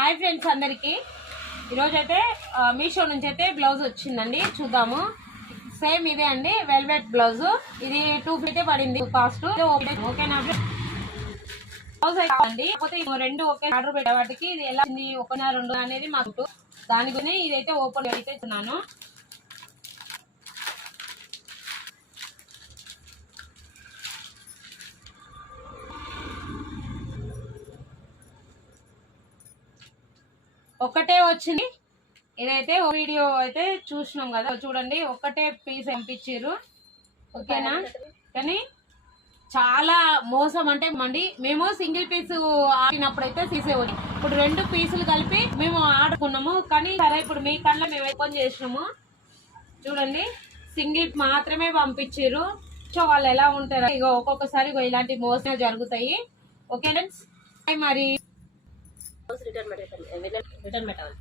Hi friends అందరికి ఈరోజు అయితే మీషో నుంచి అయితే బ్లౌజ్ వచ్చిందండి. చూద్దాము. సేమ్ ఇదే అండి, వెల్వెట్ బ్లౌజ్. ఇది 250 పడింది కాస్ట్. ఓకేనా బ్లౌజ్ అయితే కాకపోతే రెండు ఒకే ఆర్డర్ పెట్టే వాటికి ఇది ఎలా ఉంది, ఒకనా రెండు అనేది మాకు దాని గురించి ఇదైతే ఓపెన్ అయితే ఇస్తున్నాను. ఒకటే వచ్చింది. ఇదైతే వీడియో అయితే చూసినాం కదా, చూడండి ఒక్కటే పీస్ పంపించారు. ఓకేనా, కానీ చాలా మోసం అంటే మండి. మేము సింగిల్ పీస్ ఆడినప్పుడు అయితే తీసేవాడి, ఇప్పుడు 2 పీసులు కలిపి మేము ఆడుకున్నాము. కానీ సరే ఇప్పుడు మీ కన్నా మేము ఓపెన్ చేసినాము. చూడండి సింగిల్ మాత్రమే పంపించారు. సో వాళ్ళు ఎలా ఉంటారు, ఇక ఒక్కొక్కసారి ఇలాంటి మోసం జరుగుతాయి. ఓకే ఫ్రెండ్స్, మరి రిటర్న్ పెట్టాలి.